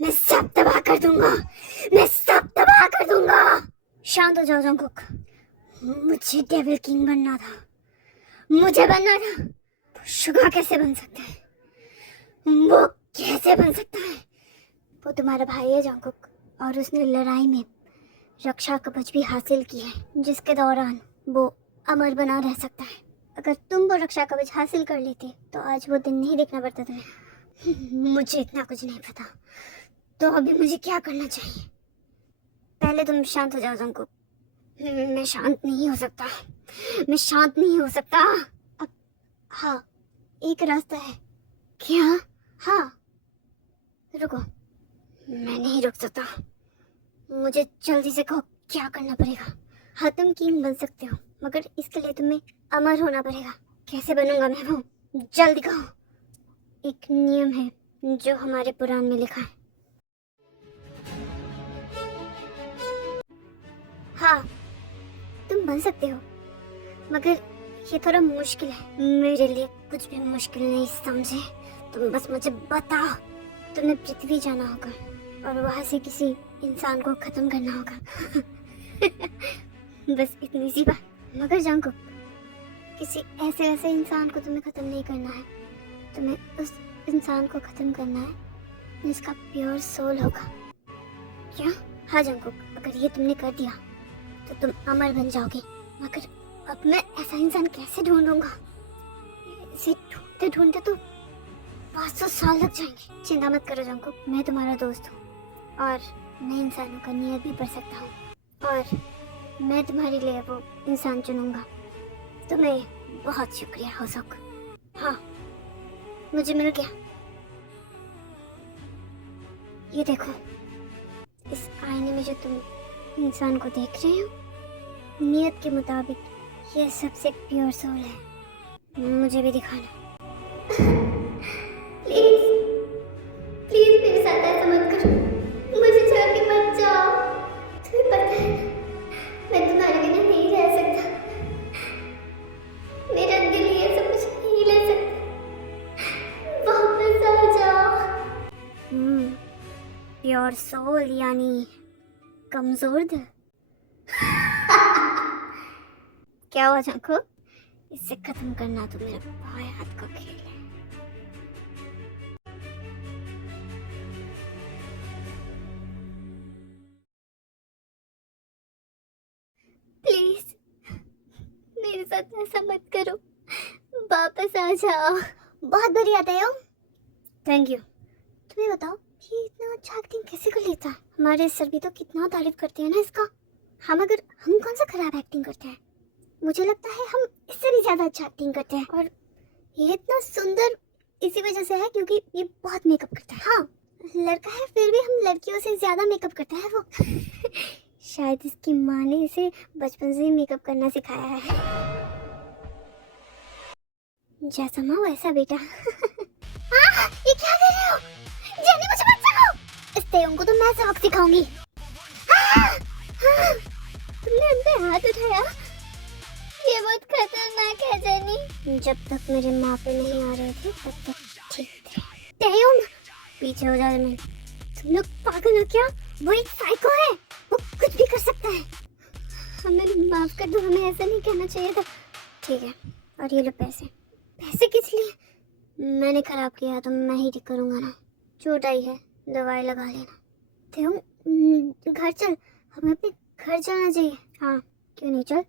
मैं सब तबाह कर दूंगा। मैं सब तबाह कर दूंगा। शांत हो जाओ जंगकुक। मुझे डेविल किंग बनना था। मुझे बनना था। शुगा कैसे बन सकता है? वो कैसे बन सकता है? वो तुम्हारा भाई है जंगकुक, और उसने लड़ाई में रक्षा कवच भी हासिल की है, जिसके दौरान वो अमर बना रह सकता है। अगर तुम वो रक्षा कवच हासिल कर लेते तो आज वो दिन नहीं देखना पड़ता तुम्हें। मुझे इतना कुछ नहीं पता, तो अभी मुझे क्या करना चाहिए? पहले तुम शांत हो जाओ जंगकुक। मैं शांत नहीं हो सकता। मैं शांत नहीं हो सकता। अब हाँ, एक रास्ता है। क्या? हाँ, रुको। मैं नहीं रुक सकता। मुझे जल्दी से कहो क्या करना पड़ेगा। हाँ, तुम किंग बन सकते हो, मगर इसके लिए तुम्हें अमर होना पड़ेगा। कैसे बनूंगा मैं वो? जल्दी कहो। एक नियम है जो हमारे पुराण में लिखा है। हाँ, तुम बन सकते हो, मगर ये थोड़ा मुश्किल है। मेरे लिए कुछ भी मुश्किल नहीं, समझे? तुम बस मुझे बताओ। तुम्हें पृथ्वी जाना होगा और वहां से किसी इंसान को खत्म करना होगा। बस इतनी सी बात। मगर जांको, किसी ऐसे इंसान को तुम्हें खत्म नहीं करना है। तुम्हें उस इंसान को खत्म करना है जिसका प्योर सोल होगा। क्या? हाँ जांको, अगर ये तुमने कर दिया तो तुम अमर बन जाओगे। मगर अब मैं ऐसा इंसान कैसे ढूंढूंगा? इसे ढूंढते ढूंढते तो 500 साल लग जाएंगे। चिंता मत करो जंको, मैं तुम्हारा दोस्त हूँ और मैं इंसानों का नियत भी पढ़ सकता हूँ, और मैं तुम्हारे लिए वो इंसान चुनूंगा। तुम्हें बहुत शुक्रिया होसोक। हाँ, मुझे मिल गया। ये देखो, इस आईने में जो तुम इंसान को देख रहे हो, नियत के मुताबिक ये सबसे प्योर सोल है। मुझे भी दिखाना। प्लीज प्लीज मेरे साथ ऐसा मत करो। मुझे छोड़ के मत जाओ। तुम्हें पता है मैं तुम्हारे बिना नहीं रह सकता। मेरा दिल ये सब कुछ नहीं ले सकता। वापस आ जाओ। प्योर सोल यानी कमजोर दिल। क्या हुआ झांको? इसे खत्म करना तो मेरा भाई हाथ का खेल है। प्लीज मेरे साथ ऐसा मत करो। वापस आ जाओ। बहुत बढ़िया हो। Thank you. तुम्हें बताओ, ये इतना अच्छा एक्टिंग कैसे कर लेता है? हमारे सर भी तो कितना तारीफ करते हैं ना इसका। हम कौन सा खराब एक्टिंग करते हैं? मुझे लगता है हम इससे भी ज्यादा अच्छा एक्टिंग करते हैं। और ये इतना सुंदर इसी वजह से है क्योंकि ये बहुत मेकअप करता है। हाँ, लड़का है फिर भी हम लड़कियों से ज्यादा मेकअप करता है वो। शायद इसकी माँ ने इसे बचपन से ही मेकअप करना सिखाया है। जैसा माँ वैसा बेटा। ये क्या कर रहे हो? जेनी, मुझे मत सिखाओ। इस तेयंग को तो मैं सबक सिखाऊंगी। तुमने हम पे हाथ उठाया। ये बहुत खतरनाक है जेनी। जब तक मेरे माँ पे नहीं आ रहे थे तब तक ठीक थे। तेयंग, पीछे हो जा जमीन। तुम लोग पागल हो क्या? वो एक साइको है, वो कुछ भी कर सकता है। हमें माफ कर दो, हमें ऐसा नहीं कहना चाहिए था। ठीक है, और ये लो पैसे। पैसे किस लिए? मैंने खराब किया तो मैं ही ठीक करूंगा ना। चोट आई है, दवाई लगा लेना। तेहूं, घर चल। हमें अपने घर जाना चाहिए। हाँ, क्यों नहीं, चल।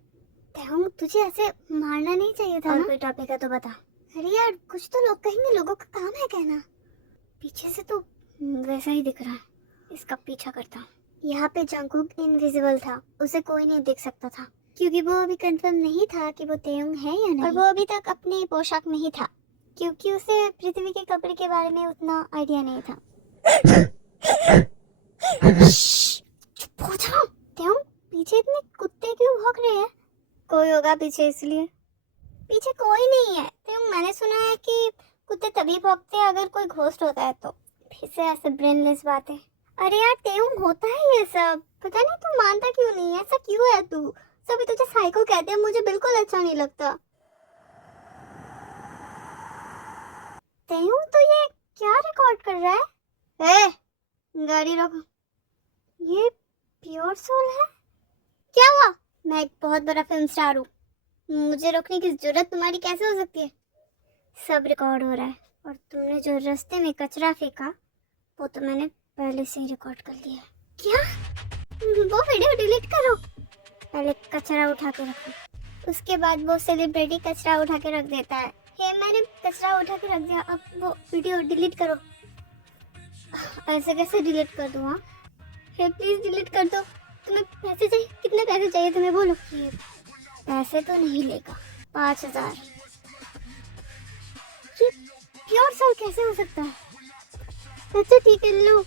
तेहूं, तुझे ऐसे मारना नहीं चाहिए था। और कोई टॉपिक है तो बता। अरे यार, कुछ तो लोग कहेंगे, लोगों का काम है कहना। पीछे से तो वैसा ही दिख रहा है। इसका पीछा करता हूँ। यहाँ पे जंगकुक इनविजिबल था, उसे कोई नहीं देख सकता था क्योंकि वो अभी कंफर्म नहीं था कि वो तेयुंग है या नहीं। और वो अभी तक अपनी पोशाक में ही था क्योंकि उसे पृथ्वी के कपड़े के बारे में उतना आइडिया नहीं था। चुप हो जाओ। तेयुंग, पीछे इतने कुत्ते क्यों भौंक रहे हैं? कोई होगा पीछे इसलिए। पीछे कोई नहीं है। तेयुंग, मैंने सुना है कि कुत्ते तभी भौंकते हैं अगर कोई घोस्ट होता है तो। फिर से ऐसे ब्रेनलेस बातें। अरे यार तेयुंग, होता है ये सब। पता नहीं तू मानता क्यों नहीं है। ऐसा क्यों है तू? सभी तुझे साइको कहते हैं, मुझे बिल्कुल अच्छा नहीं लगता। तेयुंग, तो ये क्या रिकॉर्ड कर रहा है? ए, गाड़ी रोको। ये प्योर सोल है? क्या हुआ? मैं एक बहुत बड़ा फिल्म स्टार हूँ, मुझे रोकने की जरूरत तुम्हारी कैसे हो सकती है? सब रिकॉर्ड हो रहा है, और तुमने जो रास्ते में कचरा फेंका वो तो मैंने पहले से ही रिकॉर्ड कर लिया है। क्या? वो वीडियो डिलीट करो। पहले कचरा उठा के रखो, उसके बाद वो सेलिब्रिटी कचरा उठा के रख देता है। हे, मैंने कचरा उठा के रख दिया, अब वो वीडियो डिलीट करो। ऐसे कैसे डिलीट कर दूँ? हाँ, हे प्लीज डिलीट कर दो। तुम्हें पैसे चाहिए? कितने पैसे चाहिए तुम्हें, बोलो। ये पैसे तो नहीं लेगा, 5000। ये प्योर सोल कैसे हो सकता है? अच्छा ठीक है, लो।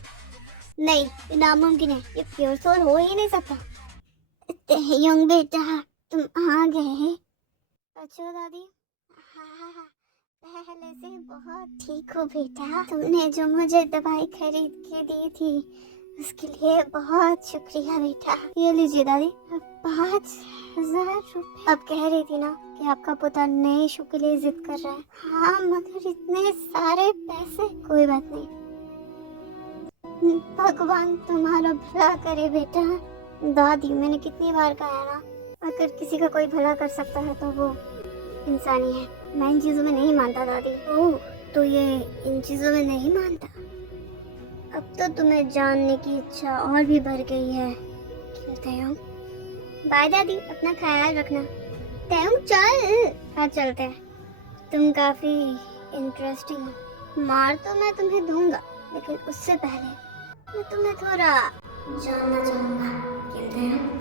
नहीं, ये नामुमकिन है, ये प्योर सोल हो ही नहीं सकता। यंग बेटा, तुम आ गए। अच्छा दादी, हाँ, पहले से बहुत ठीक हो बेटा। तुमने जो मुझे दवाई खरीद के दी थी उसके लिए बहुत शुक्रिया बेटा। ये लीजिए दादी, 5000 रुपए। अब कह रही थी ना कि आपका पोता नए इशू के लिए जिद कर रहा है। हाँ, मगर इतने सारे पैसे। कोई बात नहीं, भगवान तुम्हारा भला करे बेटा। दादी, मैंने कितनी बार कहा है ना, अगर किसी का कोई भला कर सकता है तो वो इंसानी है। मैं इन चीजों में नहीं मानता दादी। ओह, तो ये इन चीजों में नहीं मानता? अब तो तुम्हें जानने की इच्छा और भी बढ़ गई है। तयंग, बाय दादी, अपना ख्याल रखना। तयंग चल। हाँ चलते हैं, तुम काफी इंटरेस्टिंग हो। मार तो मैं तुम्हें दूंगा, लेकिन उससे पहले मैं तुम्हें थोड़ा जानना चाहूंगा। क्यों तयंग?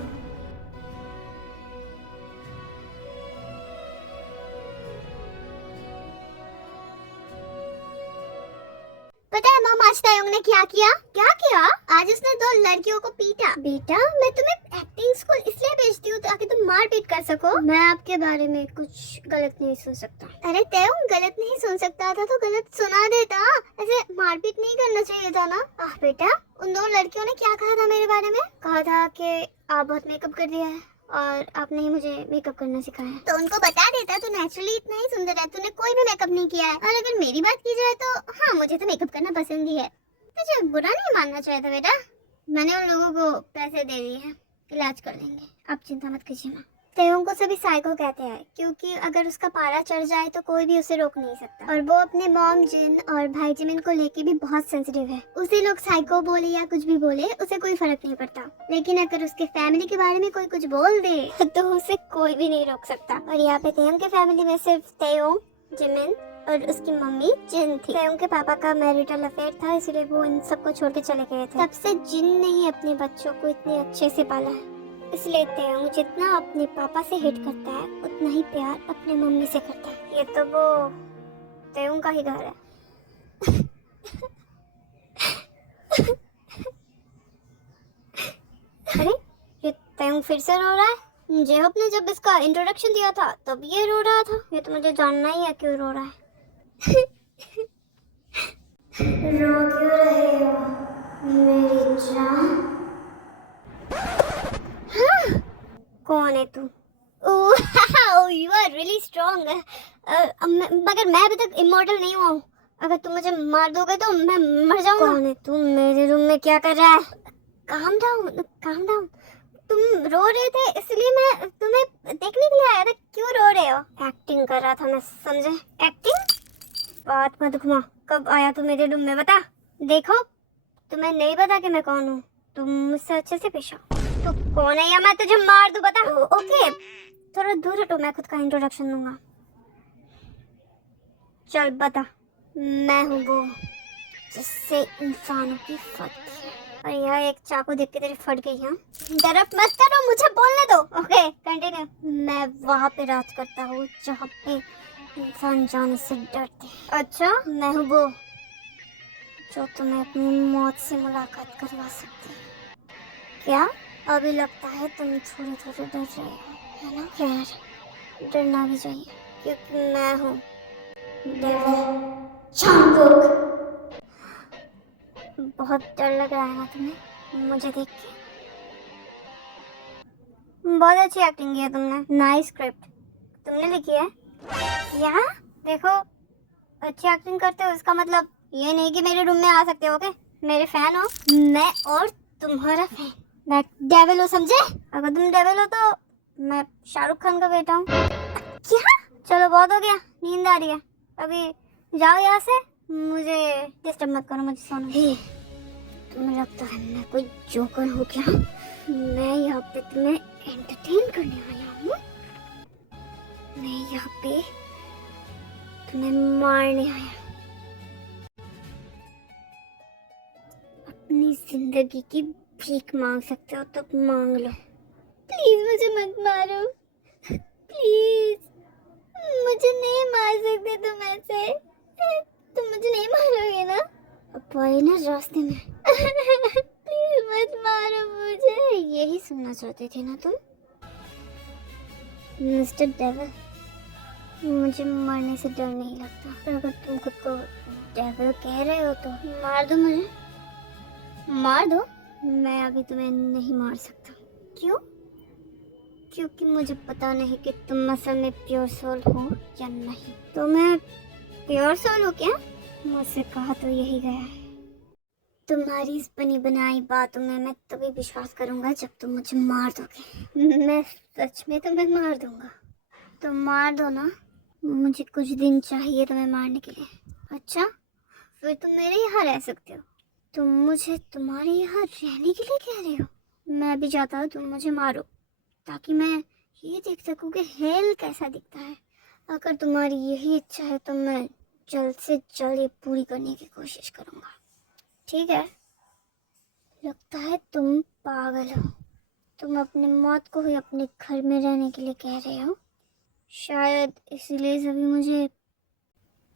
पता है मम, आज तयंग ने क्या किया? क्या किया? आज उसने 2 लड़कियों को पीटा। बेटा, मैं तुम्हें एक्टिंग स्कूल इसलिए भेजती हूँ ताकि तुम मार पीट कर सको। मैं आपके बारे में कुछ गलत नहीं सुन सकता। अरे तयंग, गलत नहीं सुन सकता था तो गलत सुना देता। ऐसे मारपीट नहीं करना चाहिए था ना। बेटा, उन 2 लड़कियों ने क्या कहा था मेरे बारे में? कहा था कि आप बहुत मेकअप कर दिया है और आपने ही मुझे मेकअप करना सिखाया है। तो उनको बता देता, तू नेचुरली इतना ही सुंदर है, तूने कोई भी मेकअप नहीं किया है। और अगर मेरी बात की जाए तो हाँ, मुझे तो मेकअप करना पसंद ही है। तुझे बुरा नहीं मानना चाहिए था बेटा। मैंने उन लोगों को पैसे दे दिए हैं, इलाज कर लेंगे, आप चिंता मत कीजिए ना। तयंग को सभी साइको कहते हैं, क्योंकि अगर उसका पारा चढ़ जाए तो कोई भी उसे रोक नहीं सकता। और वो अपने मॉम जिन और भाई जिमिन को लेके भी बहुत सेंसिटिव है। उसे लोग साइको बोले या कुछ भी बोले, उसे कोई फर्क नहीं पड़ता। लेकिन अगर उसके फैमिली के बारे में कोई कुछ बोल दे तो उसे कोई भी नहीं रोक सकता। और यहाँ पे तयंग के फैमिली में सिर्फ तयंग, जिमिन और उसकी मम्मी जिन थी। तयंग के पापा का मैरिटल अफेयर था, इसलिए वो इन सबको छोड़ के चले गए थे। तब से जिन ने ही अपने बच्चों को इतने अच्छे से पाला है। इसलिए तयंग जितना अपने पापा से हिट करता है, उतना ही प्यार अपने मम्मी से करता है। ये तो वो तयंग का ही घर है। अरे, ये तयंग फिर से रो रहा है। जेहॉप ने जब इसका इंट्रोडक्शन दिया था तब ये रो रहा था। ये तो मुझे जानना ही है क्यों रो रहा है। रो क्यों रहे हो मेरी जान? हाँ? कौन है तू? ओह, यू आर रियली स्ट्रॉन्ग। मगर मैं अभी तक इमॉर्टल नहीं हुआ हूँ। अगर तुम मुझे मार दोगे तो मैं मर जाऊंगा। कौन है तू? मेरे रूम में क्या कर रहा है? Calm down, calm down. तुम रो रहे थे इसलिए मैं तुम्हें देखने के लिए आया था। क्यों रो रहे हो? एक्टिंग कर रहा था मैं, समझे? एक्टिंग? बात मत घुमा। कब आया तू मेरे रूम में, बता। देखो, तुम्हें नहीं पता कि मैं कौन हूँ। तुम मुझसे अच्छे से पेश आओ। तू कौन है या मैं तुझे मार दूं, बता। ओके, थोड़ा दूर हटो, मैं खुद का इंट्रोडक्शन दूंगा। चल बता। मैं हूँ वो जिससे इंसानों की फटती है। और यह एक चाकू देख के तेरी फट गई है। इंटरप्ट मत करो, मुझे बोलने दो। Okay, continue. मैं वहाँ पे राज करता हूँ जहाँ पे इंसान जाने से डरते हैं। अच्छा, मैं हूँ वो जो तुम्हें अपनी मौत से मुलाकात करवा सकती है। क्या? अभी लगता है तुम थोड़े थोड़े डर रहे हो, है ना? खैर, डरना भी चाहिए क्योंकि मैं हूँ डेविल जंगकुक। बहुत डर लग रहा है ना तुम्हें मुझे देख के? बहुत अच्छी एक्टिंग की है तुमने। नाइस स्क्रिप्ट तुमने लिखी है। क्या? देखो, अच्छी एक्टिंग करते हो इसका मतलब ये नहीं कि मेरे रूम में आ सकते हो। ओके, मेरे फैन हो, मैं और तुम्हारा फैन। मैं डेविल हो, समझे? अगर तुम डेविल हो तो मैं शाहरुख खान का बेटा हूँ। क्या? चलो बहुत हो गया, नींद आ रही है, अभी जाओ यहाँ से, मुझे डिस्टर्ब मत करो, मुझे सोना है। तुम्हें लगता है मैं कोई जोकर हूँ क्या? मैं यहाँ पे तुम्हें एंटरटेन करने आया हूँ। मैं यहाँ पे तुम्हें मारने आया। अपनी जिंदगी की भीख मांग सकते हो तो मांग लो। प्लीज मुझे मत मारो, प्लीज। मुझे नहीं मार सकते तुम ऐसे, तुम मुझे नहीं मारोगे ना? अब आए ना रास्ते में। प्लीज मत मारो मुझे। यही सुनना चाहते थे ना तुम, मिस्टर डेविल? मुझे मरने से डर नहीं लगता, पर अगर तुम खुद को डेविल कह रहे हो तो मार दो मुझे, मार दो। मैं अभी तुम्हें नहीं मार सकता। क्यों? क्योंकि मुझे पता नहीं कि तुम असल में प्योर सोल हो या नहीं। तो मैं प्योर सोल हूँ क्या? मुझसे कहा तो यही गया है। तुम्हारी इस बनी बनाई बातों में मैं तभी विश्वास करूंगा जब तुम मुझे मार दोगे। मैं सच में तुम्हें मार दूंगा। तो मार दो ना, मुझे कुछ दिन चाहिए तुम्हें मारने के लिए। अच्छा, फिर तुम मेरे यहाँ रह सकते हो। तुम मुझे तुम्हारे यहाँ रहने के लिए कह रहे हो? मैं भी चाहता हूँ तुम मुझे मारो, ताकि मैं ये देख सकूँ कि हेल कैसा दिखता है। अगर तुम्हारी यही इच्छा है तो मैं जल्द से जल्द ये पूरी करने की कोशिश करूँगा, ठीक है? लगता है तुम पागल हो। तुम अपनी मौत को ही अपने घर में रहने के लिए कह रहे हो। शायद इसीलिए सभी मुझे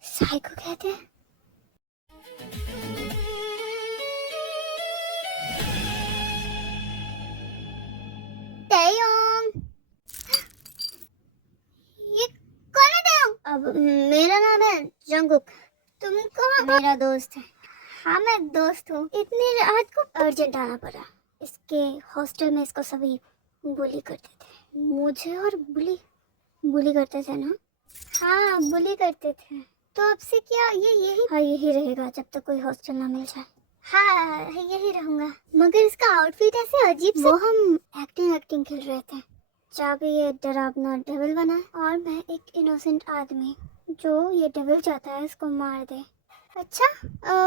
साइको कहते हैं। तेयोंग, ये कौन है तेयोंग? अब मेरा नाम है जंगकुक। तुम कौन? मेरा दोस्त है। हाँ मैं दोस्त हूँ। इतनी रात को अर्जेंट आना पड़ा। इसके हॉस्टल में इसको सभी बुली करते थे, मुझे और बुली करते थे ना? हाँ बुली करते थे। तो अब से क्या ये यही? हाँ यही रहेगा जब तक कोई हॉस्टल ना मिल जाए। हाँ यही रहूंगा। मगर इसका आउटफिट ऐसे अजीब सा। वो हम एक्टिंग खेल रहे थे जब ये डरावना डेविल बना, और मैं एक इनोसेंट आदमी जो ये डेविल चाहता है इसको मार दे। अच्छा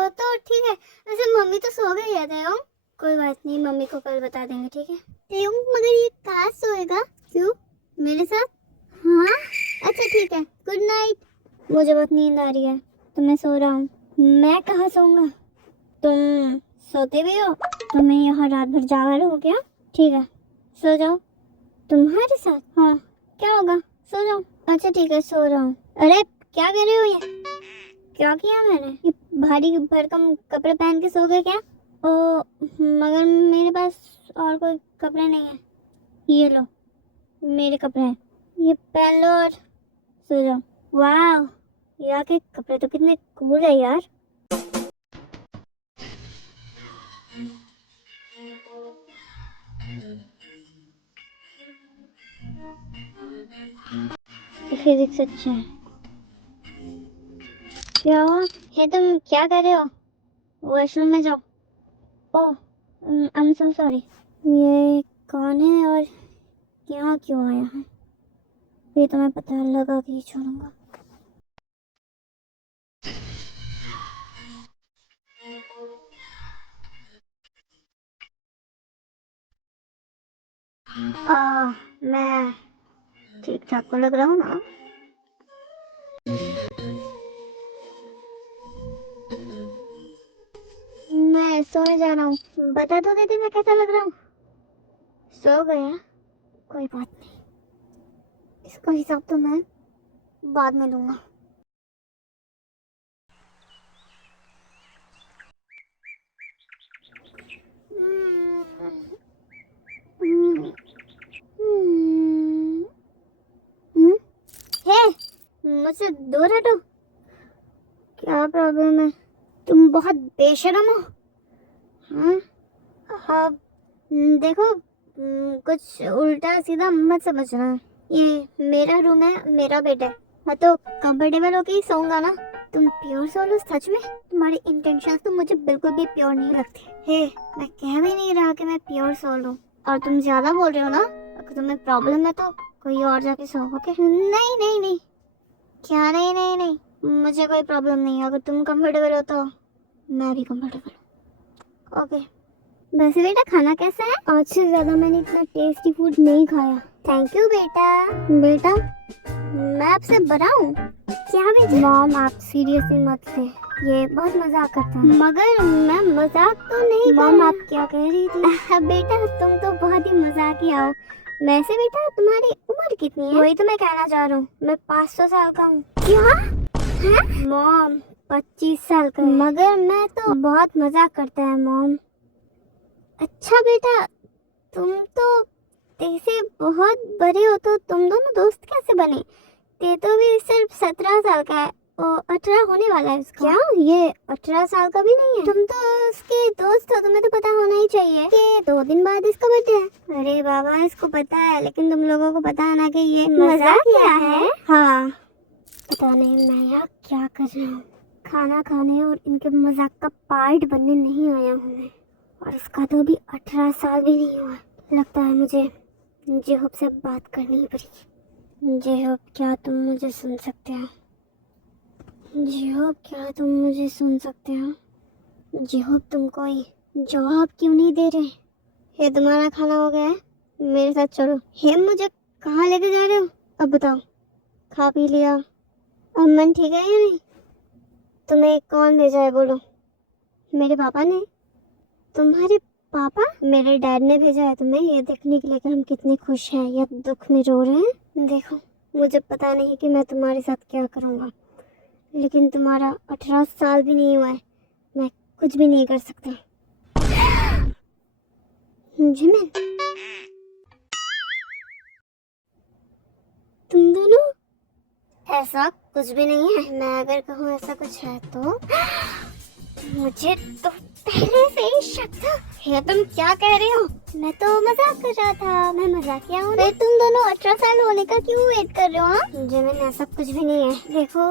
तो ठीक है। वैसे मम्मी तो सो गई है तेयोंग। कोई बात नहीं, मम्मी को कल बता देंगे, ठीक है? तेयोंग मगर ये कहाँ सोएगा? क्यों, मेरे साथ? हाँ अच्छा ठीक है, गुड नाइट। मुझे बहुत नींद आ रही है तो मैं सो रहा हूँ। मैं कहाँ सोऊंगा? तुम सोते भी हो? तुम्हें यहाँ रात भर जागा रहो क्या? ठीक है सो जाओ। तुम्हारे साथ? हाँ क्या होगा, सो जाओ। अच्छा ठीक है सो रहा हूँ। अरे क्या कर रहे हो? ये क्या किया मैंने? ये भारी भरकम कपड़े पहन के सो गए क्या? ओ मगर मेरे पास और कोई कपड़े नहीं है। ये लो मेरे कपड़े हैं, ये पहन लो और सो जाओ। वाह, यहाँ के कपड़े तो कितने कूल है यार। फिजिक्स अच्छा है। क्या हुआ? ये तुम क्या कर रहे हो? वॉशरूम में जाओ। ओह आई एम सो सॉरी। ये कौन है और यहाँ क्यों आया है? ये तो मैं पता लगा के ही छोड़ूंगा। मैं ठीक ठाक को लग रहा हूँ ना? मैं सोने जा रहा हूँ, बता दो दीदी मैं कैसा लग रहा हूँ? सो गया? कोई बात नहीं, इसका हिसाब तो मैं बाद में लूंगा। हे, मुझसे दूर हटो। क्या प्रॉब्लम है? तुम बहुत बेशरम हो। हाँ अब देखो, कुछ उल्टा सीधा मत समझना। ये मेरा रूम है, मेरा बेड है, मैं तो कंफर्टेबल होके ही सोऊंगा ना। तुम प्योर सोलो? सच में? तुम्हारी इंटेंशंस तो मुझे बिल्कुल भी प्योर नहीं लगती। हे, मैं कह भी नहीं रहा कि मैं प्योर सोल हूँ, और तुम ज्यादा बोल रहे हो ना। अगर तुम्हें प्रॉब्लम है तो कोई और जाके सो। ओके? नहीं नहीं नहीं। क्या नहीं नहीं नहीं, मुझे कोई प्रॉब्लम नहीं है। अगर तुम कंफर्टेबल हो तो मैं भी कंफर्टेबल हूँ। ओके। वैसे बेटा खाना कैसा है? आज से ज्यादा मैंने इतना टेस्टी फूड नहीं खाया। थैंक यू बेटा। बेटा मैं आपसे बड़ा हूँ क्या? बेटा मॉम आप सीरियसली मत ले, ये बहुत मजाक करता है। मगर मैं मजाक तो नहीं। मॉम आप क्या कह रही थी? बेटा तुम तो बहुत ही मजाकिया हो। वैसे बेटा तुम्हारी उम्र कितनी है? वही तो मैं कहना चाह रहा हूँ, मैं 500 साल का हूँ। क्या? मॉम 25 साल का। मगर मैं तो बहुत मजाक करता है मॉम। अच्छा बेटा तुम तो जैसे बहुत बड़े हो, तो तुम दोनों दोस्त कैसे बने? ते तो भी सिर्फ 17 साल का है और 18 होने वाला है उसका। क्या ये 18 साल का भी नहीं है? तुम तो उसके दोस्त हो, तुम्हें तो पता होना ही चाहिए कि 2 दिन बाद इसका बर्थडे है। अरे बाबा इसको पता है, लेकिन तुम लोगों को पता है ना कि ये मजाक क्या है। हाँ पता नहीं मैं यहाँ क्या कर रहा हूँ। खाना खाने और इनके मजाक का पार्ट बनने नहीं आया हूँ मैं, और इसका तो अभी 18 साल भी नहीं हुआ। लगता है मुझे जेहोब से बात करनी ही पड़ेगी। जेहोब क्या तुम मुझे सुन सकते हो? जेहोब क्या तुम मुझे सुन सकते हो? जेहोब तुम कोई जवाब क्यों नहीं दे रहे? ये तुम्हारा खाना हो गया है, मेरे साथ चलो। हे मुझे कहाँ लेके जा रहे हो? अब बताओ, खा पी लिया, अब मन ठीक है या नहीं? तुम्हें कौन भेजा है बोलो? मेरे पापा ने। तुम्हारे पापा? मेरे डैड ने भेजा है तुम्हें ये देखने के लिए कि हम कितने खुश हैं या दुख में रो रहे हैं। देखो मुझे पता नहीं कि मैं तुम्हारे साथ क्या करूँगा, लेकिन तुम्हारा 18 साल भी नहीं हुआ है, मैं कुछ भी नहीं कर सकता। जिमिन तुम दोनों? ऐसा कुछ भी नहीं है। मैं अगर कहूँ ऐसा कुछ है तो मुझे तो पहले से ही शक था। ये तुम क्या कह रहे हो? मैं तो मजाक कर रहा था, मैं मजाकिया हूँ। फिर तुम दोनों 18 साल होने का क्यों वेट कर रहे हो? हाँ जिमिन ऐसा कुछ भी नहीं है। देखो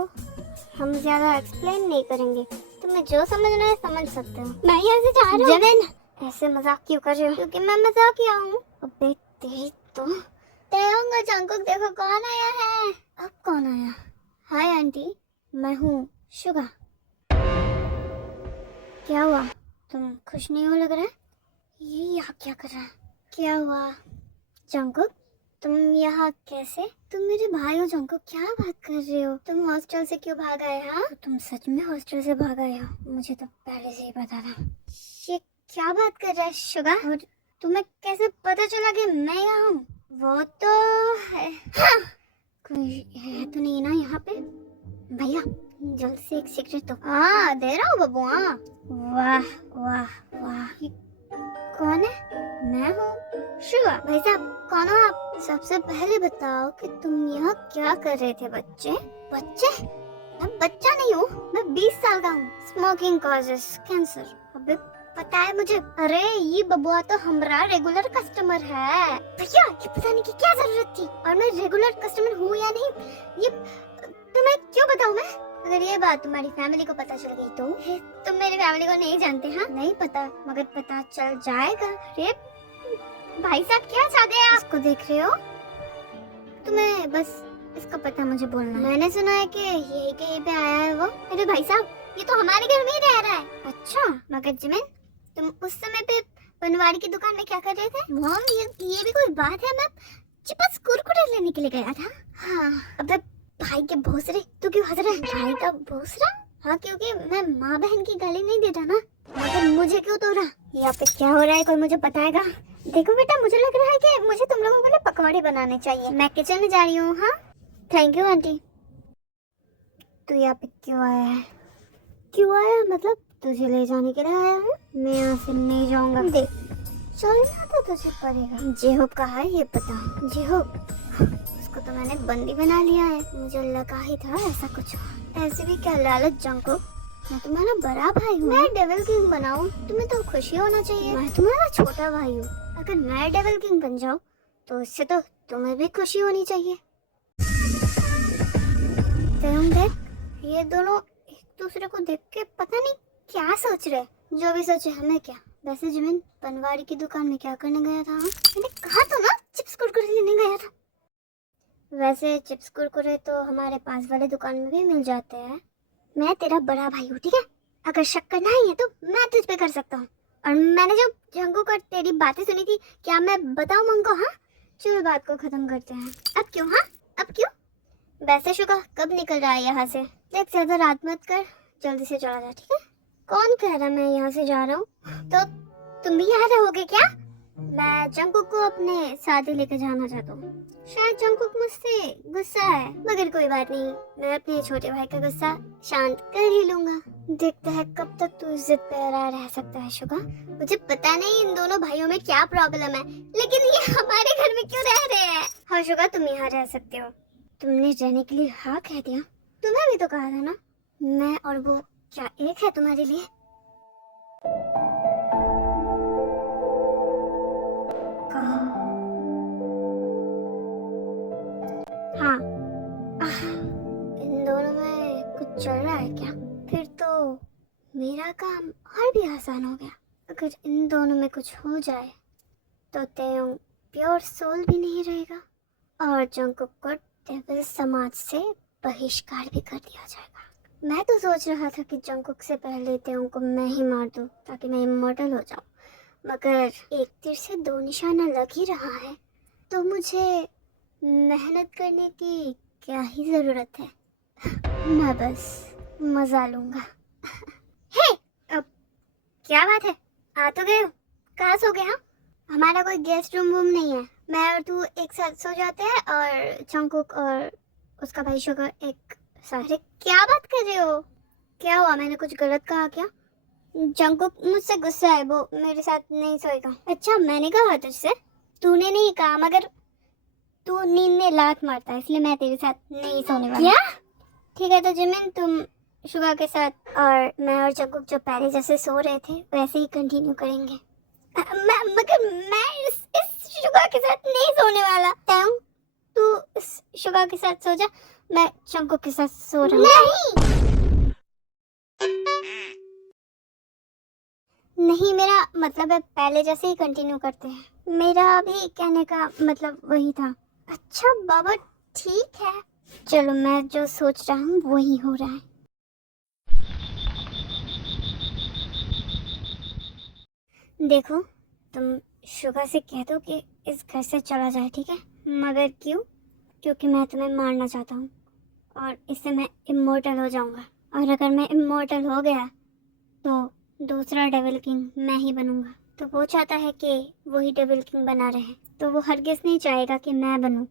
हम ज्यादा एक्सप्लेन नहीं करेंगे, तुम्हें जो समझना है समझ सकते हो। मैं यहाँ से जा रहा हूँ। जिमिन ऐसे मजाक क्यों कर रहे हो? क्योंकि मैं मजाकिया हूँ। अबे तेरी तो तेरा जंकुक देखो कौन आया है। अब कौन आया? हाय आंटी मैं हूँ शुगा। क्या हुआ? तुम खुश नहीं हो लग रहा है। ये यहाँ क्या कर रहा है? क्या हुआ जंकुक? तुम यहाँ कैसे? तुम मेरे भाई हो जंकुक, क्या बात कर रहे हो? तुम हॉस्टल से क्यों भाग आए? हाँ तुम सच में हॉस्टल से भाग आए हो? मुझे तो पहले से ही पता था। ये क्या बात कर रहा है शुगा? और तुम्हें कैसे पता चला कि मैं यहाँ हूँ? वो तो है। हाँ। कोई है तो नहीं ना यहाँ पे? भैया जल्द से एक सिगरेट दो। हाँ दे रहा हूँ बबू। हाँ वाह वाह वाह। ये कौन है? मैं हूँ शुगा। भाई साहब कौन हो आप? सबसे पहले बताओ कि तुम यहाँ क्या कर रहे थे? बच्चे मैं बच्चा नहीं हूँ, मैं 20 साल का हूँ। Smoking causes cancer. अबे पता है मुझे। अरे ये बबुआ तो हमारा रेगुलर कस्टमर है। भैया ये पता नहीं कि क्या जरूरत थी, और मैं रेगुलर कस्टमर हूँ या नहीं ये तुम्हें क्यों बताऊँ मैं? अगर ये बात तुम्हारी फैमिली को पता चल गई तो? तुम मेरी फैमिली को नहीं जानते? हाँ नहीं पता, मगर पता चल जाएगा। अरे भाई साहब क्या चाहते हैं आप? इसको देख रहे हो? तुम्हें बस इसका पता मुझे बोलना है। मैंने सुना है कि यही कहीं पे आया है वो। अरे भाई साहब ये तो हमारे घर में ही रह रहा है। अच्छा मगर जिमिन तुम उस समय पे बनवाड़ी की दुकान में क्या कर रहे थे? मॉम ये भी कोई बात है? मैं चिप्स कुरकुरे लेने के लिए गया था। हाँ अब भाई के भोसरे तू क्यों हंस रहा है? भाई का भोसरा? हाँ क्योंकि मैं माँ बहन की गाली नहीं देता ना। मगर मुझे क्यों तोड़ा? यहाँ पे क्या हो रहा है कोई मुझे बताएगा? देखो बेटा मुझे लग रहा है कि मुझे तुम लोगों के लिए पकौड़े बनाने चाहिए। मैं किचन में जा रही हूँ। हाँ थैंक यू आंटी। तू यहाँ पे क्यों आया है? क्यों आया मतलब? तुझे ले जाने के लिए आया हूँ। मैं यहाँ से नहीं जाऊँगा। देख चलना तो तुझे पड़ेगा। जेहोब कहाँ है ये पता? जेहोब उसको तो मैंने बंदी बना लिया है। मुझे लगा ही था ऐसा कुछ। ऐसे भी क्या लालच जंकुक, मैं तुम्हारा बड़ा भाई हूँ। मैं डेविल किंग बनाऊँ तुम्हें तो खुशी होना चाहिए। मैं तुम्हारा छोटा भाई हूँ, अगर मैं डेविल किंग बन जाऊँ तो इससे तो तुम्हें भी खुशी होनी चाहिए। तुम देख ये दोनों दूसरे को देख के पता नहीं क्या सोच रहे। जो भी सोचे हमें क्या। वैसे जिमिन पनवाड़ी की दुकान में क्या करने गया था? मैंने कहा तो ना चिप्स कुरकुरे लेने गया था। वैसे चिप्स कुरकुरे तो हमारे पास वाले दुकान में भी मिल जाते हैं। मैं तेरा बड़ा भाई हूँ, ठीक है? अगर शक करना ही है तो मैं तुझ पे कर सकता हूँ। और मैंने जब जंगकुक और तेरी बातें सुनी थी, क्या मैं बताऊँ उनको? हाँ चलो बात को खत्म करते हैं। अब क्यों? हाँ अब क्यों? वैसे शुगा कब निकल रहा है यहाँ से? देख ज्यादा रात मत कर, जल्दी से चला जा, ठीक है? कौन कह रहा मैं यहाँ से जा रहा हूँ? तो तुम भी यहाँ रहोगे क्या? मैं जंगकुक को अपने साथ ही लेकर जाना चाहता हूँ। शायद जंगकुक मुझसे गुस्सा है, मगर कोई बात नहीं, मैं अपने छोटे भाई का गुस्सा शांत कर ही लूंगा। देखते हैं कब तक तू जिद पे अड़ा रह सकता है शुगा। मुझे पता नहीं इन दोनों भाइयों में क्या प्रॉब्लम है, लेकिन ये हमारे घर में क्यों रह रहे हैं? हाँ शुगा तुम यहाँ रह सकते हो। तुमने रहने के लिए हाँ कह दिया? तुम्हें भी तो कहा था ना। मैं और वो क्या एक है तुम्हारे लिए? हाँ। इन दोनों में कुछ चल रहा है क्या? फिर तो मेरा काम और भी आसान हो गया। अगर इन दोनों में कुछ हो जाए तो तेयोंग प्योर सोल भी नहीं रहेगा और जंगकुक को डेविल समाज से बहिष्कार भी कर दिया जाएगा। मैं तो सोच रहा था कि जंगकुक से पहले तेयोंग को मैं ही मार दूं ताकि मैं इमॉर्टल हो जाऊं, मगर एक तीर से दो निशाना लग ही रहा है, तो मुझे मेहनत करने की क्या ही जरूरत है। मैं बस मजा लूंगा। हे, अब क्या बात है? आ तो गए हो? कहाँ सो गए? हाँ हमारा कोई गेस्ट रूम नहीं है। मैं और तू एक साथ सो जाते हैं और जंगकुक और उसका भाई शुगर एक साथ। क्या बात कर रहे हो? क्या हुआ? मैंने कुछ गलत कहा क्या? जंगकुक मुझसे गुस्सा है, वो मेरे साथ नहीं सोएगा। अच्छा मैंने कहा तुझसे? तूने नहीं कहा, मगर तू नींद में लात मारता है, इसलिए मैं तेरे साथ नहीं सोने वाला। क्या? ठीक है तो जिमिन तुम शुगा के साथ और मैं और जंगकुक जो पहले जैसे सो रहे थे वैसे ही कंटिन्यू करेंगे। मगर मैं इस शुगा के साथ नहीं सोने वाला। तू इस शुगा के साथ सो जा, मैं जंगकुक के साथ सो रहा हूँ। नहीं मेरा मतलब है पहले जैसे ही कंटिन्यू करते हैं। मेरा भी कहने का मतलब वही था। अच्छा बाबा ठीक है, चलो मैं जो सोच रहा हूँ वही हो रहा है। देखो तुम शुगा से कह दो कि इस घर से चला जाए, ठीक है? मगर क्यों? क्योंकि मैं तुम्हें मारना चाहता हूँ और इससे मैं इमोर्टल हो जाऊंगा, और अगर मैं इमोर्टल हो गया तो दूसरा डेविल किंग मैं ही बनूंगा। तो वो चाहता है कि वही डेविल किंग बना रहे, तो वो हरगिज नहीं चाहेगा कि मैं बनूं,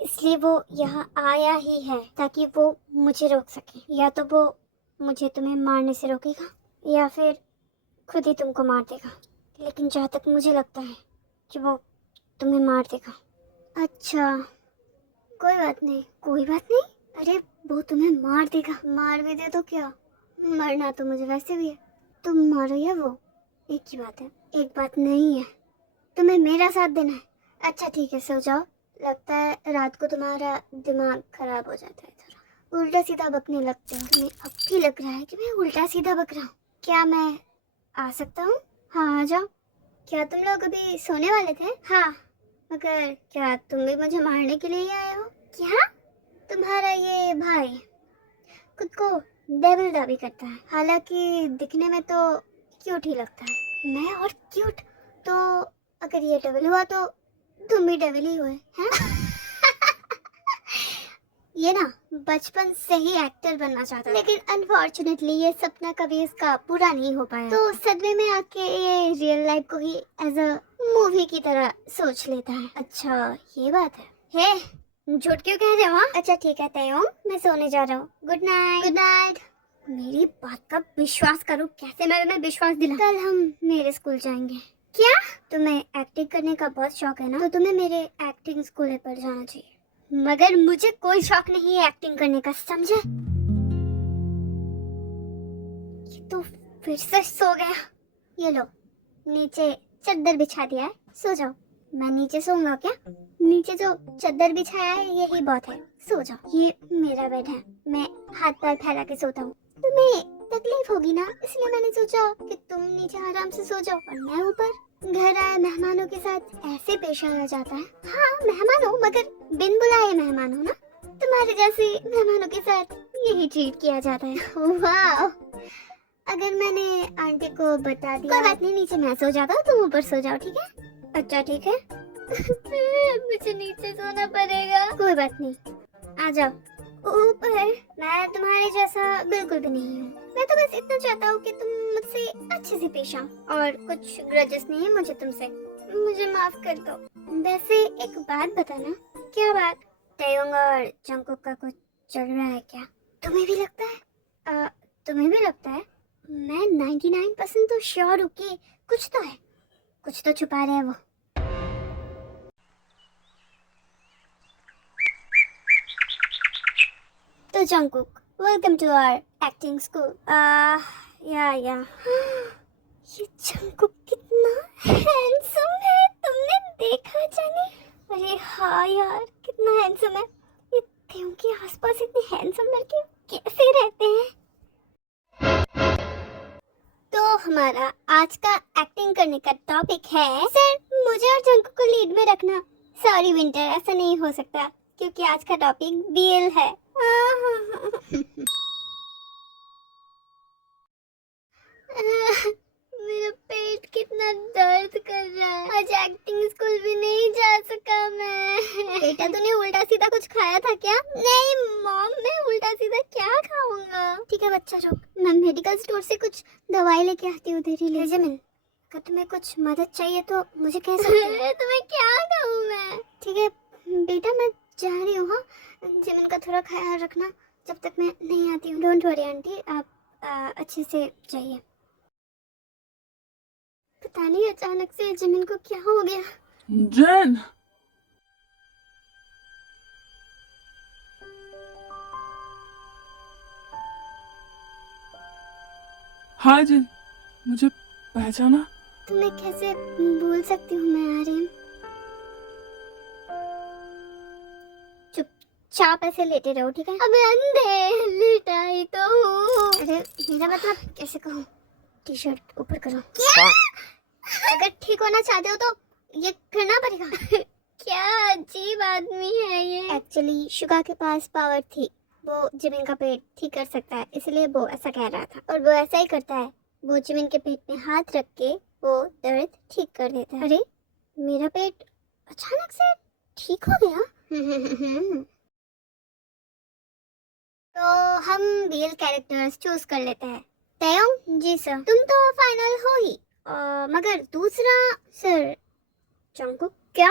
इसलिए वो यहाँ आया ही है ताकि वो मुझे रोक सके। या तो वो मुझे तुम्हें मारने से रोकेगा या फिर खुद ही तुमको मार देगा, लेकिन जहाँ तक मुझे लगता है कि वो तुम्हें मार देगा। अच्छा कोई बात नहीं, कोई बात नहीं। अरे वो तुम्हें मार देगा, मार भी दे तो क्या, मरना तो मुझे वैसे भी है। तुम मारो या वो एक ही बात है। एक बात नहीं है, तुम्हें मेरा साथ देना है। अच्छा ठीक है सो जाओ, लगता है रात को तुम्हारा दिमाग खराब हो जाता है, थोड़ा उल्टा सीधा बकने लगते हो। तुम्हें अब भी लग रहा है कि मैं उल्टा सीधा बक रहा हूँ। क्या मैं आ सकता हूँ? हाँ आ जाओ। क्या तुम लोग अभी सोने वाले थे? हाँ मगर क्या तुम भी मुझे मारने के लिए ही आए हो? क्या? तुम्हारा ये भाई खुद को डेविल दाबी करता है, हालांकि दिखने में तो क्यूट ही लगता है। मैं और क्यूट? तो अगर ये डेविल हुआ तो तुम भी डेविल ही हुए हैं? ये ना बचपन से ही एक्टर बनना चाहता था, लेकिन अनफॉर्चुनेटली ये सपना कभी इसका पूरा नहीं हो पाया। तो सदमे में आके ये रियल लाइफ को ही एज अ मूवी की तरह सोच लेता है। अच्छा ये बात है। हे झूठ क्यों कह रहे हो? अच्छा ठीक है तेयोंग, मैं सोने जा रहा हूँ। Good night. Good night. मेरी बात का विश्वास करो, कैसे मैं तुम्हें विश्वास दिला? कल हम मेरे स्कूल जाएंगे। क्या? तुम्हें एक्टिंग करने का बहुत शौक है ना, तो तुम्हें मेरे एक्टिंग स्कूल पर जाना चाहिए। मगर मुझे कोई शौक नहीं है एक्टिंग करने का, समझे? ये तो फिर से सो गया। ये लो नीचे चादर बिछा दिया है, सो जाओ। मैं नीचे सोऊंगा क्या? नीचे जो चादर बिछाया है यही बहुत है, सो जाओ। ये मेरा बेड है, मैं हाथ पैर फैला के सोता हूँ। तुम्हें तकलीफ होगी ना, इसलिए मैंने सोचा कि तुम नीचे आराम से सो जाओ और मैं ऊपर। घर आए मेहमानों के साथ ऐसे पेश आया जाता है। हाँ मेहमान हो मगर बिन बुलाए मेहमान हो ना, तुम्हारे जैसे मेहमानों के साथ यही ट्रीट किया जाता है। वाह, अगर मैंने आंटी को बता दिया। कोई बात नहीं, नीचे मैं सो जाता हूँ, तुम ऊपर सो जाओ, ठीक है? अच्छा ठीक है। मुझे नीचे सोना पड़ेगा। कोई बात नहीं, आ जाओ ऊपर। मैं तुम्हारे जैसा बिल्कुल भी नहीं हूँ। मैं तो बस इतना चाहता हूँ कि तुम मुझसे अच्छे से पेश आओ, और कुछ ग्रजेस नहीं है मुझे तुमसे। मुझे माफ कर दो। वैसे एक बात बताना। क्या बात? तयंग और जंगकुक का कुछ चल रहा है क्या? तुम्हें भी लगता है? तुम्हें भी लगता है? मैं 99% तो श्योर हूँ कि कुछ तो है, कुछ तो छुपा रहे हैं वो। तो Jungkook, welcome to our acting school. या ये जंगकुक कितना हैंडसम है, तुमने देखा जाने? अरे हाँ यार, कितना हैंडसम है। ये क्यों के आसपास इतने हैंडसम लड़के कैसे रहते हैं? तो हमारा आज का एक्टिंग करने का टॉपिक है, सर मुझे और जंगकुक को लीड में रखना। सॉरी विंटर, ऐसा नहीं हो सकता क्योंकि आज का टॉपिक बीएल है। मेरा पेट कितना दर्द कर रहा है। आज एक्टिंग स्कूल भी नहीं जा सका मैं। बेटा तूने उल्टा सीधा कुछ खाया था क्या? नहीं मॉम, मैं उल्टा सीधा क्या खाऊंगा? ठीक है बच्चा रुक, मैं मेडिकल स्टोर से कुछ दवाई लेके आती हूँ तेरे लिए। जमीन, अगर तुम्हें कुछ मदद चाहिए तो मुझे कह सकते हो। तुम्हें क्या कहूँ मैं? ठीक है बेटा, मैं जा रही हूँ। हाँ, जमीन का थोड़ा ख्याल रखना जब तक मैं नहीं आती हूँ। डोंट वरी आंटी, आप अच्छे से जाइए। पता नहीं अचानक से जमीन को क्या हो गया। जेन, हाय जेन, मुझे पहचाना? तुम्हें कैसे भूल सकती हूँ मैं आर्यन? चुपचाप ऐसे लेटे रहो, ठीक है? अबे अंधे, लेटा ही तो हूँ। अरे मेरा मतलब कैसे कहूँ? टी शर्ट ऊपर करो। क्या? अगर ठीक होना चाहते हो तो ये करना पड़ेगा। क्या अजीब आदमी है ये। एक्चुअली शुगा के पास पावर थी, वो जिमिन का पेट ठीक कर सकता है, इसलिए वो ऐसा कह रहा था, और वो ऐसा ही करता है। वो जिमिन के पेट में हाथ रख के वो दर्द ठीक कर देता है। अरे मेरा पेट अचानक से ठीक हो गया। तो हम रियल कैरेक्टर्स चूज कर लेते हैं। तयंग जी सर, तुम तो फाइनल हो ही, मगर दूसरा सर जंगकुक। क्या?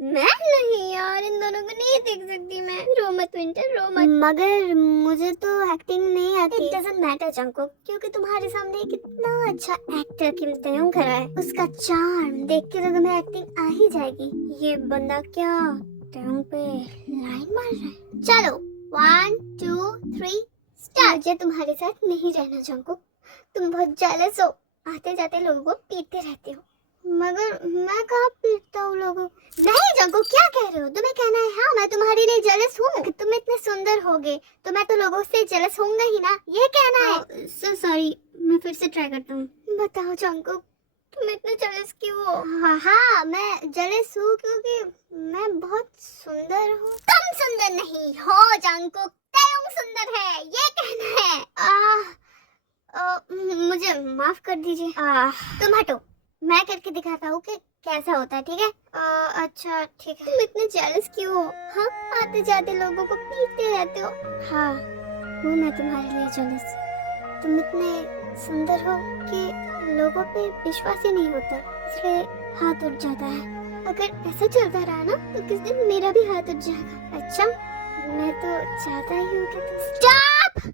मैं नहीं यार, इन दोनों को नहीं देख सकती मैं। रो मत विंटर, रो मत। मगर मुझे तो एक्टिंग नहीं आती। इट डजंट मैटर जंगकुक, क्योंकि तुम्हारे सामने कितना अच्छा एक्टर किम तयंग खड़ा है। उसका चार्म देख के तो तुम्हें एक्टिंग आ ही जाएगी। ये बंदा क्या तयंग पे लाइन मार रहा है? चलो 1 2 3 स्टार्ट। मुझे तुम्हारे साथ नहीं रहना जंगकुक, तुम बहुत जेलस हो, आते जाते लोगों को पीटते रहते हो। मगर मैं कहाँ पीटता हूँ लोगों को? नहीं जंगकुक, क्या कह रहे हो? तुम्हें कहना है हाँ मैं तुम्हारे लिए जेलस हूँ? अगर तुम इतने सुंदर होगे तो मैं तो लोगों से जेलस होऊंगा ही ना, ये कहना है? सो सॉरी, मैं फिर से ट्राई करता हूँ। बताओ जंगकुक, तुम इतने जेलस क्यों हो? हाँ मैं जेलस हूँ क्योंकि मैं बहुत सुंदर हूँ। तुम सुंदर नहीं हो जंगकुक, तयंग सुंदर है, ये कहना है। मुझे माफ कर दीजिए। तुम हटो, मैं करके दिखाता हूँ कि कैसा होता है, ठीक है? अच्छा ठीक है। तुम इतने जेलस क्यों हो? हाँ, आते जाते लोगों को पीटते रहते हो। हाँ हूँ मैं तुम्हारे लिए जेलस। तुम इतने सुंदर हो कि लोगों पे विश्वास ही नहीं होता, इसलिए हाथ उठ जाता है। अगर ऐसा चलता रहा ना तो किस दिन मेरा भी हाथ उठ जाएगा। अच्छा, मैं तो चाहता ही हूँ कि तुम स्टॉप।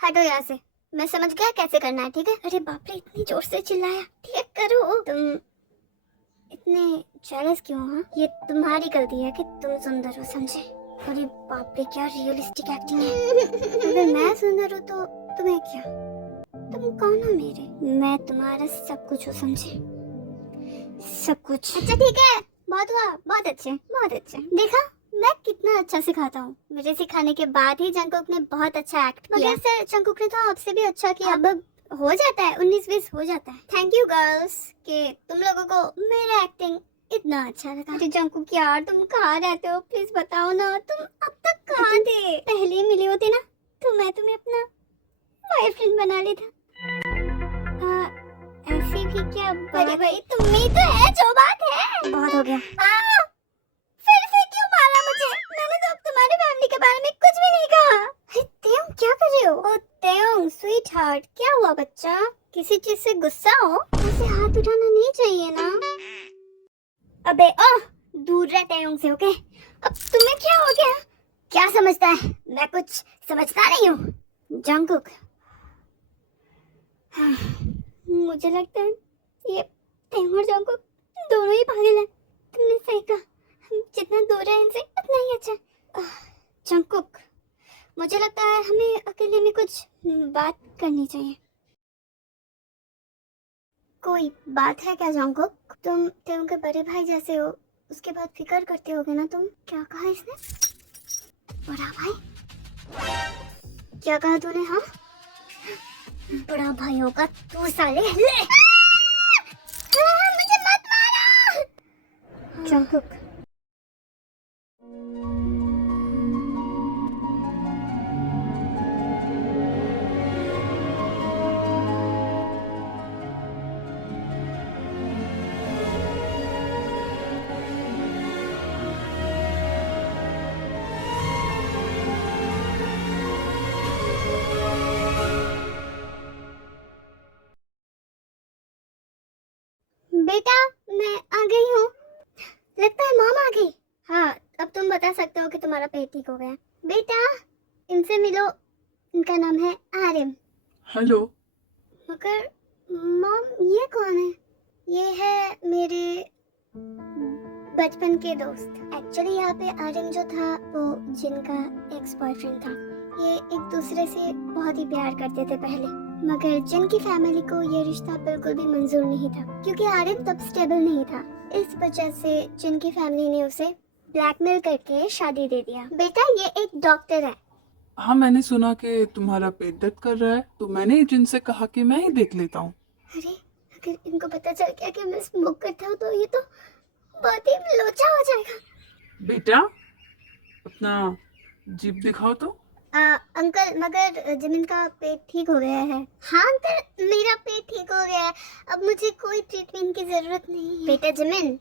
हटो यहाँ से, मैं समझ गया कैसे करना है, ठीक है? अरे बाप रे, इतनी जोर से चिल्लाया। ठीक करो। तुम इतने जेलस क्यों हो? ये तुम्हारी गलती है कि तुम सुंदर हो, समझे? अरे बाप रे, क्या रियलिस्टिक एक्टिंग है। अगर मैं सुंदर हूँ तो तुम्हें क्या? तुम कौन हो मेरे? मैं तुम्हारा सब कुछ हूँ, समझे? सब कुछ। अच्छा ठीक है, बहुत हुआ, बहुत अच्छे बहुत अच्छे। देखा, मैं कितना अच्छा सिखाता हूँ। मेरे सिखाने के बाद ही जंगकुक ने बहुत अच्छा एक्ट किया। मगर सर जंगकुक ने तो आपसे भी अच्छा किया। अब हो जाता है, 19-20 हो जाता है। थैंक यू गर्ल्स कि तुम लोगों को मेरा एक्टिंग इतना अच्छा लगा। अरे जंगकुक यार, तुम कहाँ रहते हो? प्लीज बताओ ना, तुम अब तक कहाँ थे? पहले मिले होते ना तो मैं तुम्हें अपना बॉयफ्रेंड बना लेता। ऐसी भी क्या बात? अरे भाई तुम ही तो है जो बात है। बहुत हो गया। फिर से क्यों मारा मुझे? मैंने तो अब तुम्हारी फैमिली के बारे में कुछ भी नहीं कहा। अरे तेयंग क्या कर रहे हो? ओ तेयंग स्वीट हार्ट, क्या हुआ बच्चा? किसी चीज से गुस्सा हो? उसे हाथ उठाना नहीं चाहिए ना। अबे दूर रह तेयंग से, ओके? अब तुम्हें क्या हो गया? क्या समझता है? मैं कुछ समझता नहीं हूँ। जंगकुक, मुझे लगता है ये तेयंग और जंगकुक दोनों ही पागल हैं। तुमने सही कहा, हम जितना दूर है इनसे उतना ही अच्छा। जंगकुक, मुझे लगता है हमें अकेले में कुछ बात करनी चाहिए। कोई बात है क्या जंगकुक? तुम के बड़े भाई जैसे हो, उसके बाद फिक्र करते होगे ना तुम। क्या कहा इसने? बड़ा भाई? क्या कहा तूने? हाँ, बड़ा भाई होगा तू साले। मुझे मत मारो जंगकुक। बेटा मैं आ गई हूँ। लगता है मॉम आ गई। हाँ, अब तुम बता सकते हो कि तुम्हारा पेट ठीक हो गया। बेटा इनसे मिलो, इनका नाम है आर्यन। हेलो। मगर मॉम ये कौन है? ये है मेरे बचपन के दोस्त। एक्चुअली यहाँ पे आर्यन जो था वो जिनका एक्स बॉयफ्रेंड था। ये एक दूसरे से बहुत ही प्यार करते थे पहले, मगर जिनकी फैमिली को ये रिश्ता बिल्कुल भी मंजूर नहीं था क्योंकि आर्यन तब स्टेबल नहीं था। इस वजह से जिनकी फैमिली ने उसे ब्लैकमेल करके शादी दे दिया। बेटा ये एक डॉक्टर है। हाँ, मैंने सुना कि तुम्हारा पेट दर्द कर रहा है, तो मैंने जिनसे कहा कि मैं ही देख लेता हूँ। अरे अगर इनको पता चल गया कि मैं स्मोक करता हूँ तो ये तो बहुत ही लोचा हो जाएगा। बेटा अपना जीभ दिखाओ तो। अंकल मगर जिमिन का पेट ठीक हो गया है। हाँ अंकल, मेरा पेट ठीक हो गया है। अब मुझे कोई ट्रीटमेंट की जरूरत नहीं है। बेटा जिमिन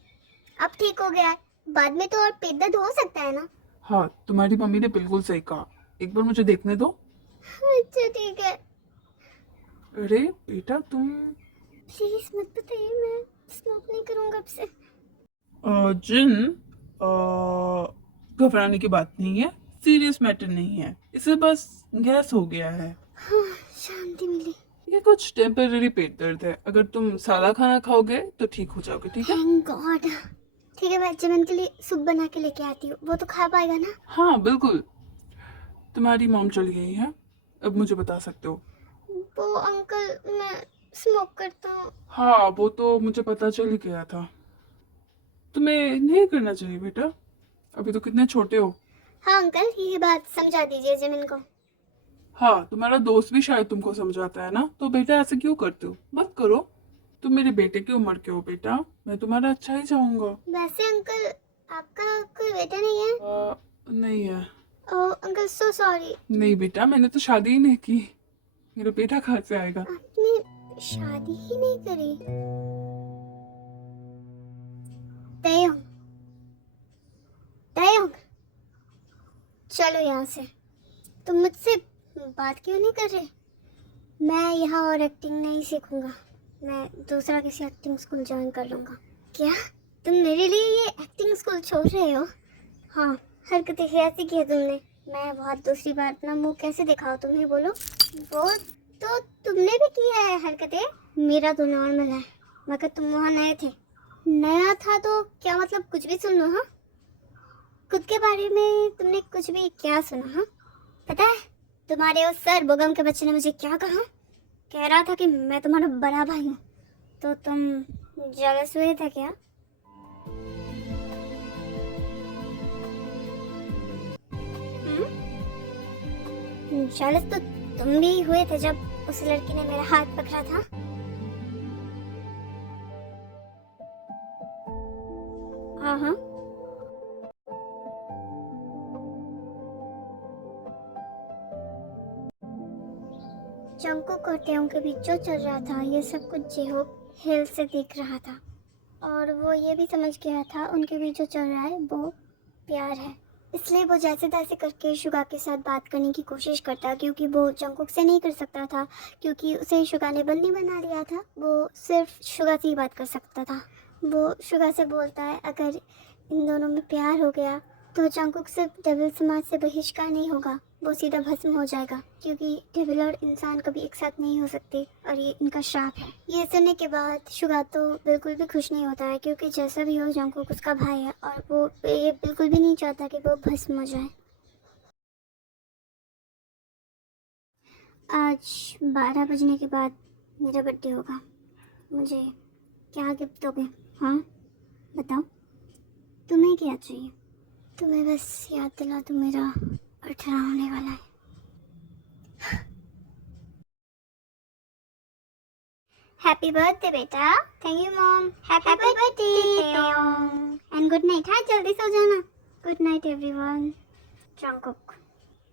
अब ठीक हो गया है, बाद में तो और पेट दर्द हो सकता है ना। हाँ, तुम्हारी मम्मी ने बिल्कुल सही कहा, एक बार मुझे देखने दो। अच्छा ठीक है। अरे बेटा तुम प्लीज मत बताइए, मैं स्मोक नहीं करूंगा अब से। जिन घबराने की बात नहीं है, सीरियस मैटर नहीं है, इसे बस गैस हो गया है। हाँ, शांति मिली। ये कुछ टेम्पररी पेट दर्द है, अगर तुम सादा खाना खाओगे तो ठीक हो जाओगे, ठीक है? Thank God. ठीक है, मैं जिमिन के लिए सूप बना के लेके आती हूँ, वो तो खा पाएगा ना। हाँ बिल्कुल। तुम्हारी मॉम चली गई है, अब मुझे बता सकते हो। वो अंकल मैं स्मोक करता हूँ। हाँ, वो तो मुझे पता चल ही गया था। तुम्हें नहीं करना चाहिए बेटा, अभी तो कितने छोटे हो। हाँ अंकल, ये बात समझा दीजिए जिमिन को। हाँ, तुम्हारा दोस्त भी शायद तुमको समझाता है ना, तो बेटा ऐसे क्यों करते हो, मत करो। तुम मेरे बेटे की उम्र के हो बेटा, मैं तुम्हारा अच्छा ही चाहूंगा। वैसे अंकल आपका कोई बेटा नहीं है? नहीं है। ओह अंकल, सो सॉरी। नहीं बेटा, मैंने तो शादी ही नहीं की, मेरा बेटा कहाँ से आएगा। आपने शादी ही नहीं करी? तयंग, तयंग चलो यहाँ से। तुम मुझसे बात क्यों नहीं कर रहे? मैं यहाँ और एक्टिंग नहीं सीखूंगा, मैं दूसरा किसी एक्टिंग स्कूल ज्वाइन कर लूंगा। क्या तुम मेरे लिए ये एक्टिंग स्कूल छोड़ रहे हो? हाँ, हरकतें ऐसी की है तुमने। मैं बहुत दूसरी बार अपना मुंह कैसे दिखाऊं, तुम ही बोलो। वो तो तुमने भी किया है हरकतें, मेरा तो नॉर्मल है, मगर तुम वहाँ नए थे। नया था तो क्या मतलब, कुछ भी सुन लो। हाँ, खुद के बारे में तुमने कुछ भी क्या सुना? हाँ, पता है तुम्हारे उस सर बोगम के बच्चे ने मुझे क्या कहा? कह रहा था कि मैं तुम्हारा बड़ा भाई हूँ, तो तुम जेलस हुए थे क्या? जेलस तो तुम भी हुए थे जब उस लड़की ने मेरा हाथ पकड़ा था। हाँ हाँ। जंगकुक और तेयोंग के बीच जो चल रहा था ये सब कुछ जेहोक हिल से देख रहा था और वो ये भी समझ गया था उनके बीच जो चल रहा है वो प्यार है। इसलिए वो जैसे तैसे करके शुगा के साथ बात करने की कोशिश करता, क्योंकि वो जंगकुक से नहीं कर सकता था क्योंकि उसे शुगा ने बंदी बना लिया था। वो सिर्फ शुगा से ही बात कर सकता था। वो शुगा से बोलता है अगर इन दोनों में प्यार हो गया तो जंगकुक सिर्फ डेविल समाज से बहिष्कार नहीं होगा, वो सीधा भस्म हो जाएगा क्योंकि डेविल और इंसान कभी एक साथ नहीं हो सकते और ये इनका श्राप है। ये सुनने के बाद शुगा तो बिल्कुल भी खुश नहीं होता है क्योंकि जैसा भी हो जंगकुक उसका भाई है और वो ये बिल्कुल भी नहीं चाहता कि वो भस्म हो जाए। आज 12 बजने के बाद मेरा बर्थडे होगा, मुझे क्या गिफ्ट दोगे? हाँ बताओ, तुम्हें क्या चाहिए? तुम्हें बस याद दिला दो मेरा 18 होने वाला है। हैप्पी बर्थडे बेटा। Thank you mom. Happy birthday and good night. हाँ जल्दी सो जाना। Good night everyone. जंगकुक,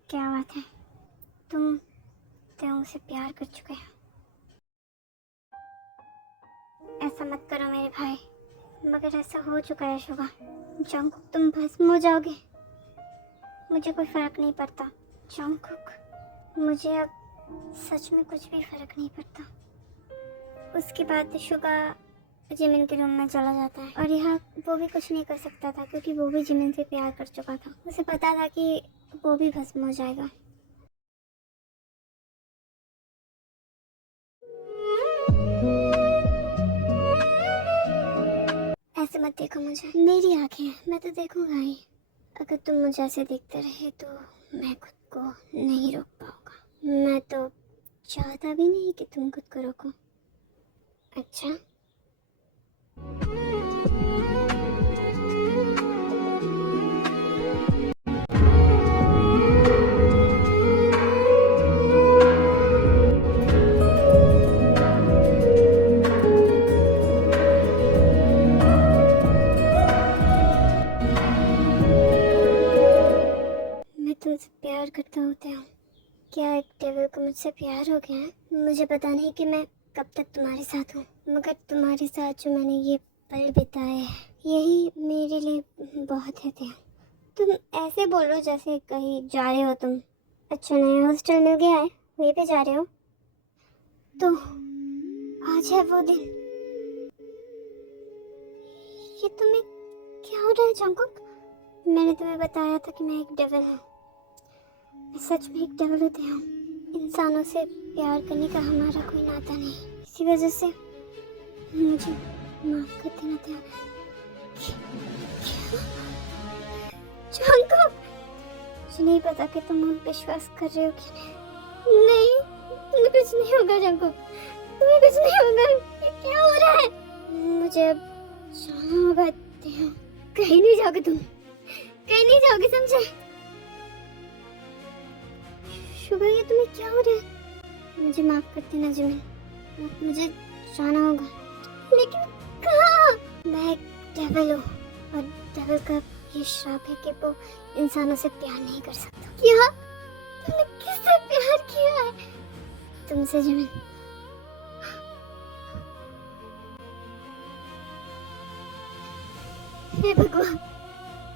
क्या बात है, तुम तेयोंग से प्यार कर चुके हो? ऐसा मत करो मेरे भाई, मगर ऐसा हो चुका है शुगा। जंगकुक तुम भस्म हो जाओगे, मुझे कोई फर्क नहीं पड़ता। जंगकुक मुझे अब सच में कुछ भी फर्क नहीं पड़ता। उसके बाद शुगा जिमिन के रूम में चला जाता है और यहाँ वो भी कुछ नहीं कर सकता था क्योंकि वो भी जिमिन से प्यार कर चुका था। उसे पता था कि वो भी भस्म हो जाएगा। ऐसे मत देखो मुझे, मेरी आंखें, मैं तो देखूंगा ही। अगर तुम मुझे ऐसे देखते रहे तो मैं खुद को नहीं रोक पाऊंगा। मैं तो चाहता भी नहीं कि तुम खुद को रोको। अच्छा मैं तुमसे प्यार करता होता हूँ। क्या एक डेविल को मुझसे प्यार हो गया है? मुझे पता नहीं कि मैं कब तक तुम्हारे साथ हूँ, मगर तुम्हारे साथ जो मैंने ये पल बिताए हैं यही मेरे लिए बहुत है। तुम ऐसे बोल रहे हो जैसे कहीं जा रहे हो तुम। अच्छा नया हॉस्टल मिल गया है, वहीं पे जा रहे हो? तो आज है वो दिन। ये तुम्हें क्या हो रहा है जंगकुक? मैंने तुम्हें बताया था कि मैं एक डेविल हूँ। मैं सच में एक डेविल होती हूँ। इंसानों से प्यार करने का हमारा कोई नाता नहीं, इसी वजह से मुझे माफ कर देना था। जंगकुक मुझे नहीं पता कि तुम हम विश्वास कर रहे हो कि नहीं। नहीं तुम्हें कुछ नहीं होगा जंगकुक, तुम्हें कुछ नहीं होगा। ये क्या हो रहा है? मुझे अब जाना होगा। कहीं नहीं जाओगे तुम, कहीं नहीं जाओगे, समझे? शुगर ये तुम्हें क्या हो रहा है? मुझे माफ कर देना जिमिन, मुझे जाना होगा। लेकिन कहाँ? मैं एक डेविल हूँ और डेविल का ये श्राप है कि वो इंसानों से प्यार नहीं कर सकता। क्या? तुमने किससे प्यार किया है? तुमसे जिमिन। हे भगवान,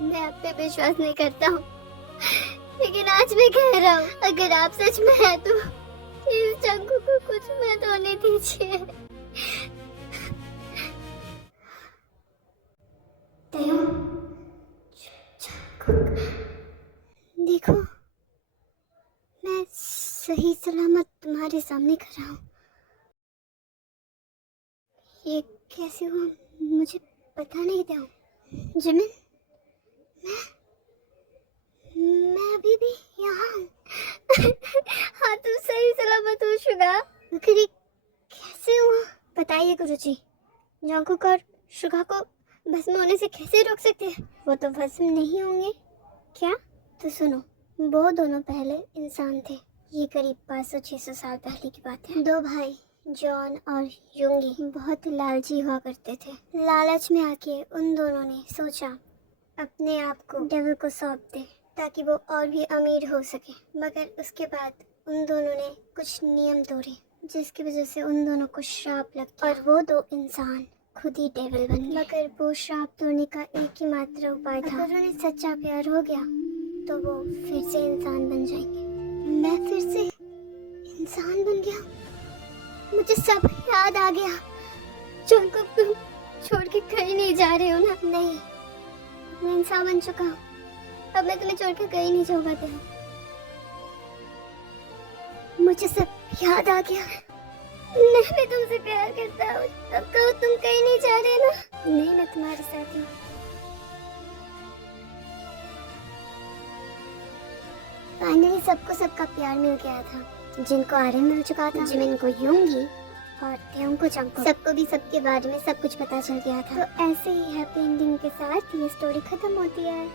मैं आप पे विश्वास नहीं करता हूँ, लेकिन आज मैं कह रहा हूँ अगर आप सच में हैं तो इस जंगकुक को कुछ मत होने दीजिए। देखो मैं सही सलामत तुम्हारे सामने खड़ा हूँ। ये कैसे हुआ मुझे पता नहीं था। जिमिन मैं अभी भी यहाँ हूँ। हाँ तुम सही सलामत हो शुगा। आखिर ये कैसे हुआ? बताइए गुरुजी, जंगकुक और शुगा को भस्म होने से कैसे रोक सकते हैं? वो तो भस्म नहीं होंगे। क्या? तो सुनो, वो दोनों पहले इंसान थे ये करीब 500-600 साल पहले की बात है। दो भाई जॉन और यूंगी बहुत लालची हुआ करते थे। लालच में आके उन दोनों ने सोचा अपने आप को डेविल को सौंप दे ताकि वो और भी अमीर हो सके। मगर उसके बाद उन दोनों ने कुछ नियम तोड़े जिसकी वजह से उन दोनों को श्राप लग गया और वो दो इंसान खुद ही डेविल बन गए। मगर वो श्राप तोड़ने का एक ही मात्र उपाय था, अगर उन्हें सच्चा प्यार हो गया तो वो फिर से इंसान बन जाएंगे। मैं फिर से इंसान बन गया, मुझे सब याद आ गया। को तुम छोड़ के कहीं नहीं जा रहे हो ना? नहीं, मैं इंसान बन चुका हूँ, अब मैं तुम्हें छोड़ के कहीं नहीं जाऊंगा। मुझे सब याद आ गया। मैं भी तुमसे प्यार करता हूँ। अब कहो तुम कहीं नहीं जा रहे ना? नहीं, मैं तुम्हारे साथ हूँ। फाइनली सबको सबका प्यार मिल गया था। जिनको आर्यन मिल चुका था, जिमिन को यूंगी और तेयोंग को जंगकुक। सबको भी सबके बारे में सब कुछ पता चल गया था। तो ऐसे ही हैप्पी एंडिंग के साथ ये स्टोरी खत्म होती है।